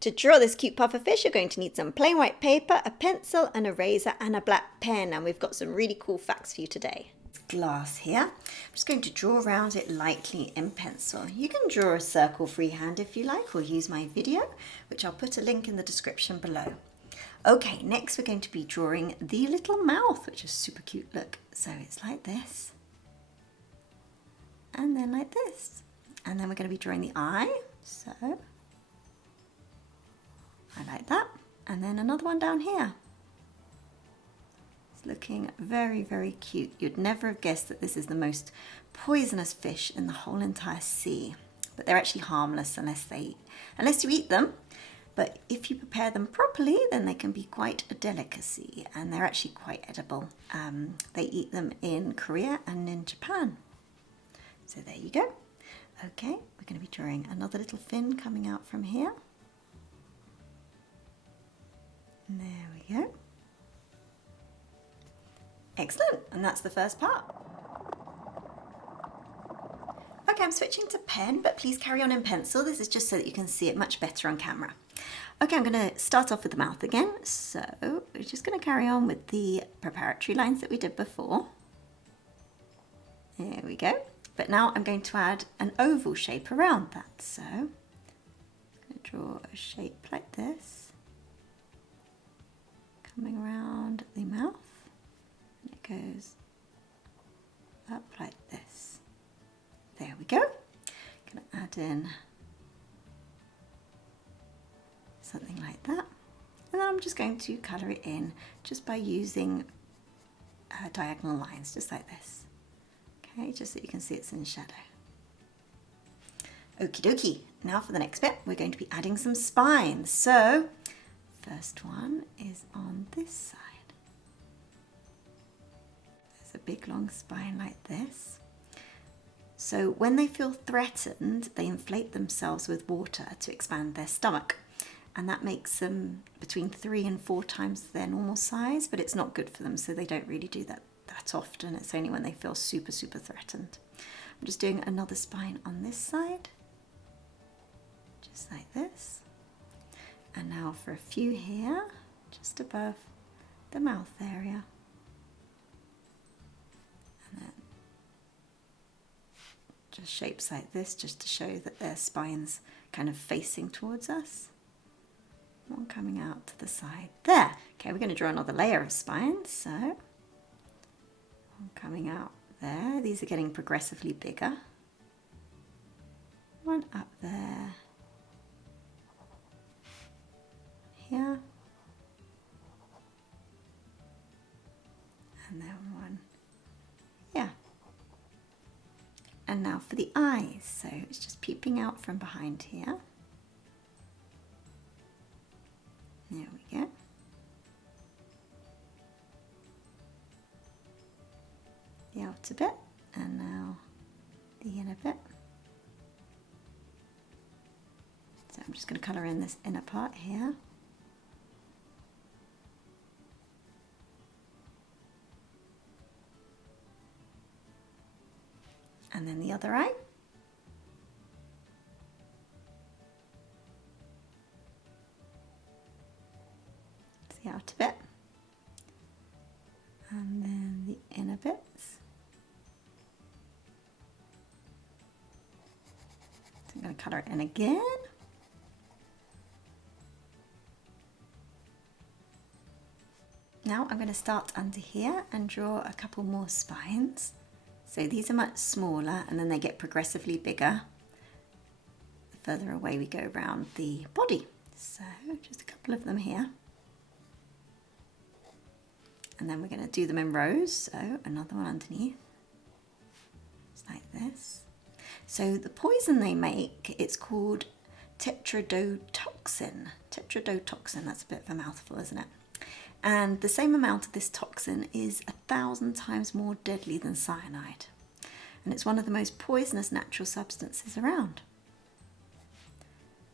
To draw this cute puffer fish, you're going to need some plain white paper, a pencil, an eraser, and a black pen. And we've got some really cool facts for you today. Glass here. I'm just going to draw around it lightly in pencil. You can draw a circle freehand if you like, or use my video, which I'll put a link in the description below. Okay, next we're going to be drawing the little mouth, which is super cute. Look, so it's like this, and then like this, and then we're going to be drawing the eye. So I like that, and then another one down here. It's looking very, very cute. You'd never have guessed that this is the most poisonous fish in the whole entire sea, but they're actually harmless unless you eat them. But if you prepare them properly, then they can be quite a delicacy, and they're actually quite edible. They eat them in Korea and in Japan. So there you go. Okay, we're going to be drawing another little fin coming out from here. And there we go. Excellent, and that's the first part. Okay, I'm switching to pen, but please carry on in pencil. This is just so that you can see it much better on camera. Okay, I'm going to start off with the mouth again. So we're just going to carry on with the preparatory lines that we did before. There we go. But now I'm going to add an oval shape around that. So I'm going to draw a shape like this, coming around the mouth, and it goes up like this. There we go. Going to add in something like that, and then I'm just going to colour it in just by using diagonal lines, just like this. Okay, just so you can see it's in shadow. Okie dokie. Now for the next bit, we're going to be adding some spines. So first one is on this side. There's a big long spine like this. So when they feel threatened, they inflate themselves with water to expand their stomach. And that makes them between 3 and 4 times their normal size, but it's not good for them, so they don't really do that often. It's only when they feel super, super threatened. I'm just doing another spine on this side, just like this. And now for a few here, just above the mouth area. And then just shapes like this, just to show that their spine's kind of facing towards us. One coming out to the side there. Okay, we're going to draw another layer of spines. So one coming out there. These are getting progressively bigger. One up there. Here. And then one here. And now for the eyes. So it's just peeping out from behind here. There we go. The outer bit, and now the inner bit. So I'm just going to colour in this inner part here. And then the other eye. The outer bit, and then the inner bits. So I'm going to colour it in again. Now I'm going to start under here and draw a couple more spines. So these are much smaller, and then they get progressively bigger the further away we go around the body. So just a couple of them here. And then we're going to do them in rows, so another one underneath, just like this. So the poison they make, it's called tetrodotoxin. Tetrodotoxin, that's a bit of a mouthful, isn't it? And the same amount of this toxin is 1,000 times more deadly than cyanide. And it's one of the most poisonous natural substances around.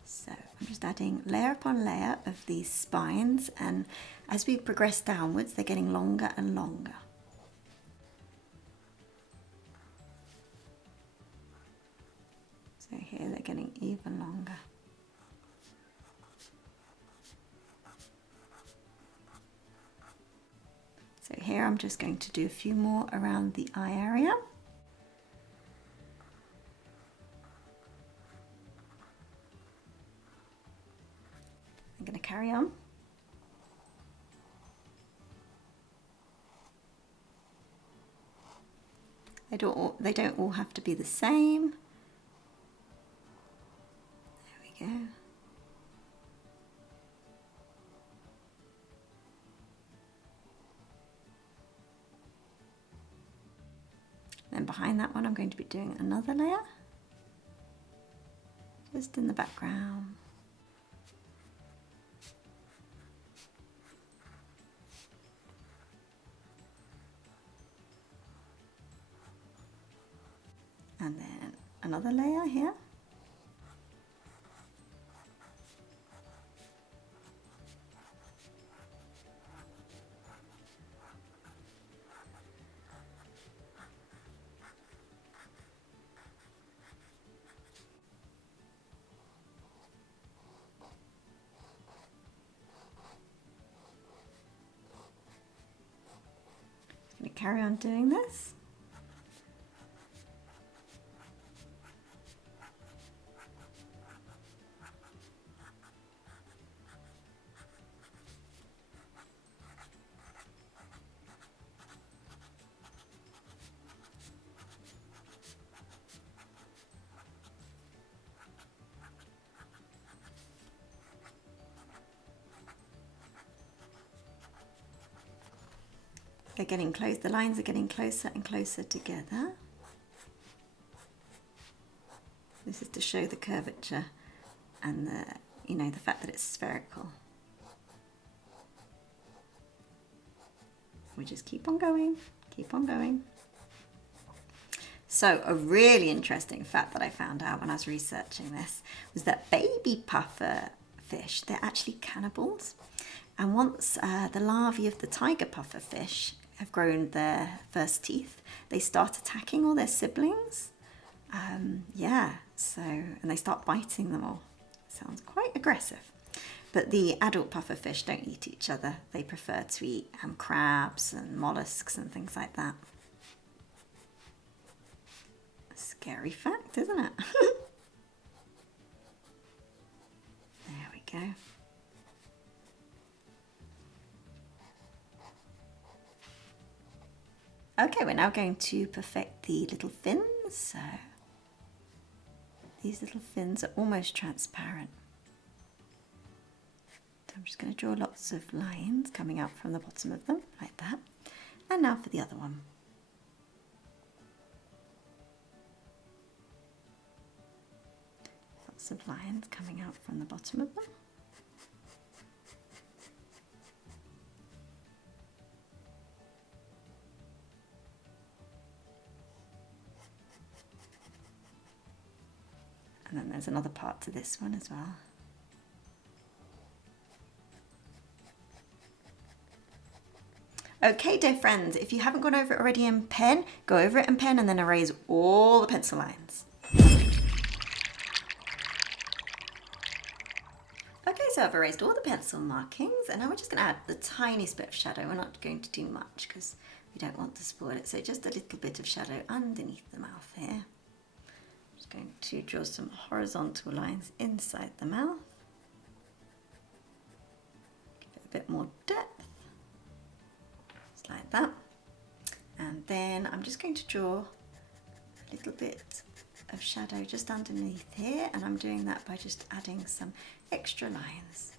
So I'm just adding layer upon layer of these spines, and as we progress downwards, they're getting longer and longer. So here they're getting even longer. here I'm just going to do a few more around the eye area. I'm going to carry on. They don't all have to be the same. There we go. Then behind that one I'm going to be doing another layer, just in the background. And then another layer here. I'm going to carry on doing this. They're getting close, the lines are getting closer and closer together. This is to show the curvature and the fact that it's spherical. We just keep on going, keep on going. So a really interesting fact that I found out when I was researching this was that baby puffer fish, they're actually cannibals. And once the larvae of the tiger puffer fish have grown their first teeth, they start attacking all their siblings. And they start biting them all. Sounds quite aggressive. But the adult puffer fish don't eat each other. They prefer to eat crabs and mollusks and things like that. A scary fact, isn't it? There we go. Okay, we're now going to perfect the little fins. So these little fins are almost transparent. So I'm just going to draw lots of lines coming out from the bottom of them, like that. And now for the other one. Lots of lines coming out from the bottom of them. And then there's another part to this one as well. Okay, dear friends, if you haven't gone over it already in pen, go over it in pen and then erase all the pencil lines. Okay, so I've erased all the pencil markings and now we're just going to add the tiniest bit of shadow. We're not going to do much because we don't want to spoil it. So just a little bit of shadow underneath the mouth here. Just going to draw some horizontal lines inside the mouth. Give it a bit more depth, just like that. And then I'm just going to draw a little bit of shadow just underneath here, and I'm doing that by just adding some extra lines.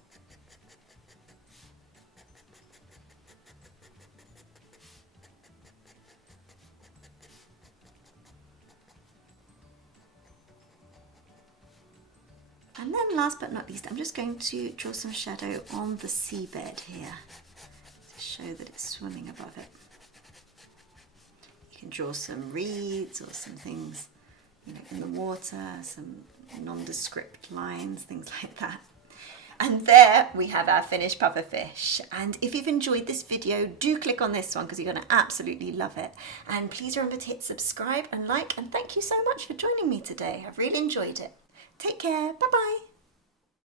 And then last but not least, I'm just going to draw some shadow on the seabed here to show that it's swimming above it. You can draw some reeds or some things, in the water, some nondescript lines, things like that. And there we have our finished puffer fish. And if you've enjoyed this video, do click on this one because you're going to absolutely love it. And please remember to hit subscribe and like, and thank you so much for joining me today. I've really enjoyed it. Take care. Bye-bye.